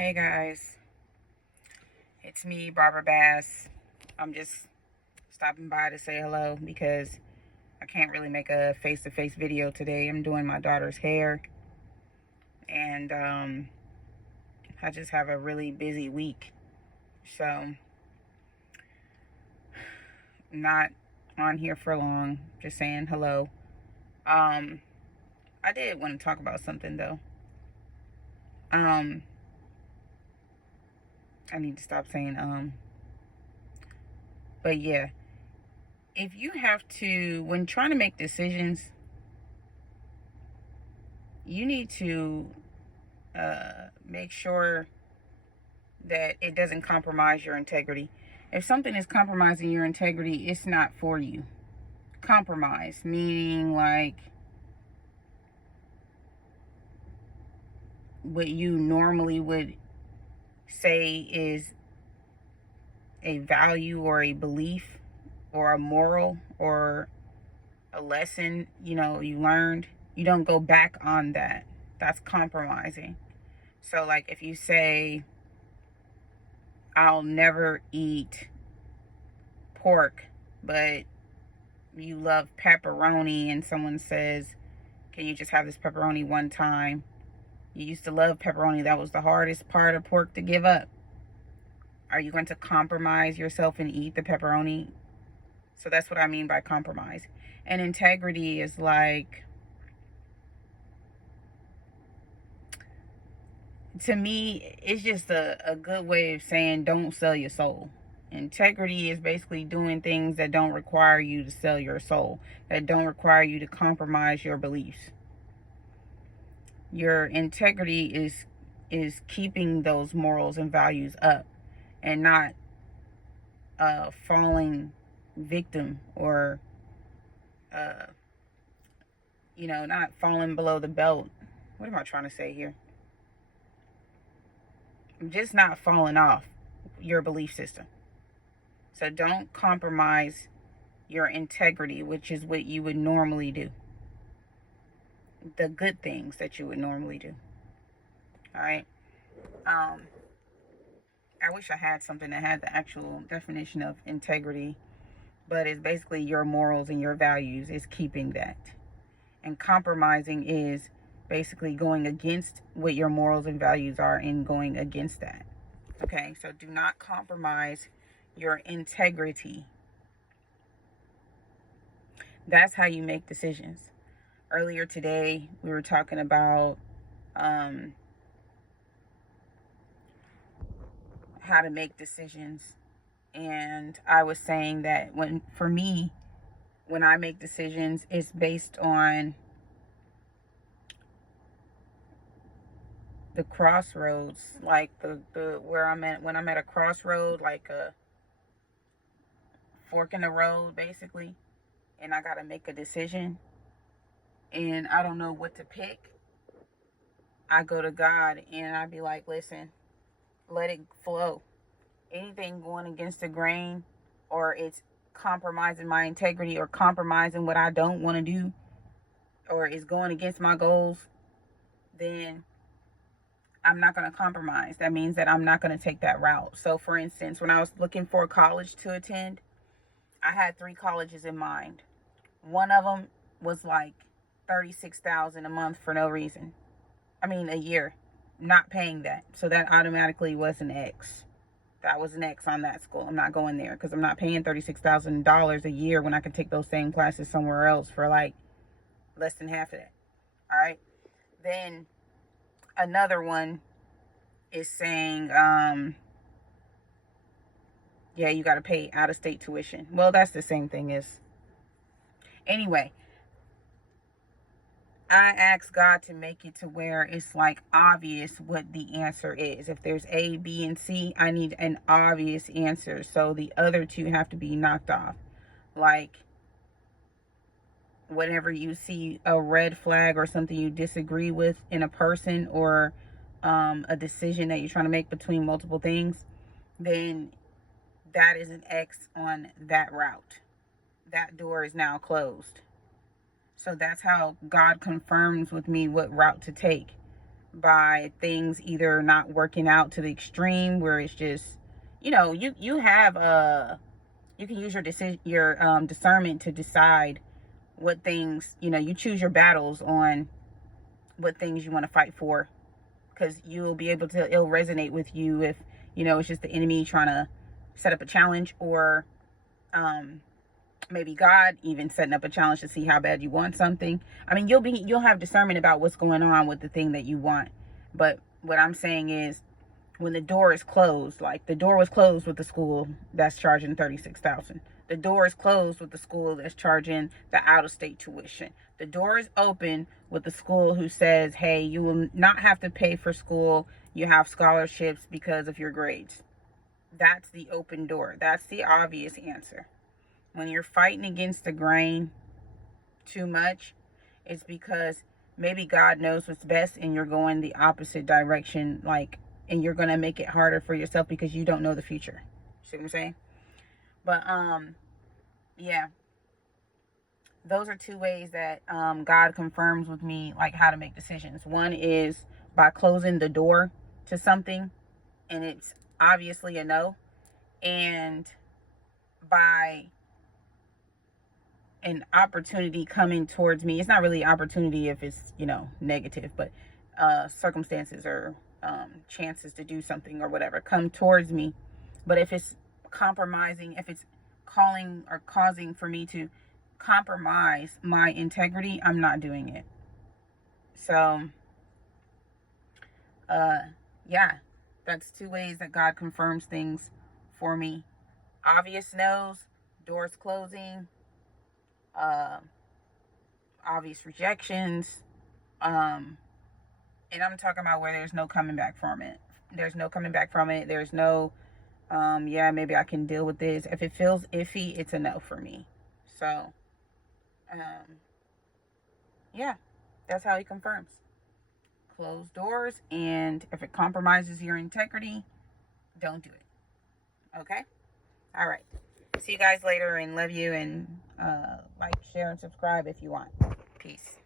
Hey guys, it's me, Barbara Bass. I'm just stopping by to say hello because I can't really make a face-to-face video today. I'm doing my daughter's hair, and I just have a really busy week, so I'm not on here for long. Just saying hello. I did want to talk about something though. I need to stop saying but yeah, if you have to, when trying to make decisions, you need to make sure that it doesn't compromise your integrity. If something is compromising your integrity, it's not for you. Compromise, meaning like what you normally would say is a value or a belief or a moral or a lesson, you learned. You don't go back on that. That's compromising. So like if you say, I'll never eat pork, but you love pepperoni, and someone says, can you just have this pepperoni one time? You used to love pepperoni. That was the hardest part of pork to give up. Are you going to compromise yourself and eat the pepperoni? So that's what I mean by compromise. And integrity is like, to me, it's just a good way of saying don't sell your soul. Integrity is basically doing things that don't require you to sell your soul, that don't require you to compromise your beliefs. Your integrity is keeping those morals and values up and not falling victim or not falling below the belt. What am I trying to say here? Just not falling off your belief system. So don't compromise your integrity, which is what you would normally do. The good things that you would normally do. All right. I wish I had something that had the actual definition of integrity, but it's basically your morals and your values is keeping that. And compromising is basically going against what your morals and values are and going against that. Okay, so do not compromise your integrity. That's how you make decisions. Earlier today, we were talking about how to make decisions. And I was saying that when I make decisions, it's based on the crossroads, like the where I'm at, when I'm at a crossroad, like a fork in the road basically, and I gotta make a decision and I don't know what to pick. I go to God and I be like, listen, let it flow. Anything going against the grain, or it's compromising my integrity or compromising what I don't want to do, or is going against my goals, then I'm not going to compromise. That means that I'm not going to take that route. So for instance, when I was looking for a college to attend, I had 3 colleges in mind. One of them was like $36,000 a month for no reason. I mean, a year, not paying that. So that automatically was an X. That was an X on that school. I'm not going there because I'm not paying $36,000 a year when I could take those same classes somewhere else for like less than half of that. All right. Then another one is saying, yeah, you got to pay out-of-state tuition. Well, that's the same thing as. Anyway, I asked God to make it to where it's like obvious what the answer is. If there's A, B, and C, I need an obvious answer. So the other 2 have to be knocked off. Like, whenever you see a red flag or something you disagree with in a person, or a decision that you're trying to make between multiple things, then that is an X on that route. That door is now closed. So that's how God confirms with me what route to take. by things either not working out to the extreme where it's just, you have you can use your discernment to decide what things, you choose your battles on what things you want to fight for, because you'll be able to, it'll resonate with you if, it's just the enemy trying to set up a challenge, or maybe God even setting up a challenge to see how bad you want something. I mean, you'll have discernment about what's going on with the thing that you want. But what I'm saying is, when the door is closed, like the door was closed with the school that's charging $36,000. The door is closed with the school that's charging the out-of-state tuition. The door is open with the school who says, hey, you will not have to pay for school. You have scholarships because of your grades. That's the open door. That's the obvious answer. When you're fighting against the grain too much, it's because maybe God knows what's best and you're going the opposite direction, and you're going to make it harder for yourself because you don't know the future. See what I'm saying? But, yeah. Those are two ways that God confirms with me, how to make decisions. One is by closing the door to something, and it's obviously a no. And by an opportunity coming towards me. It's not really opportunity if it's, negative, but circumstances or chances to do something or whatever come towards me. But if it's compromising, if it's calling or causing for me to compromise my integrity, I'm not doing it. So, yeah, that's two ways that God confirms things for me. Obvious no's, doors closing, obvious rejections, and I'm talking about where there's no coming back from it. There's no coming back from it. There's no, yeah, maybe I can deal with this. If it feels iffy, it's a no for me. So, yeah, that's how he confirms. Closed doors, and if it compromises your integrity, don't do it. Okay? All right. See you guys later, and love you, and like, share, and subscribe if you want. Peace.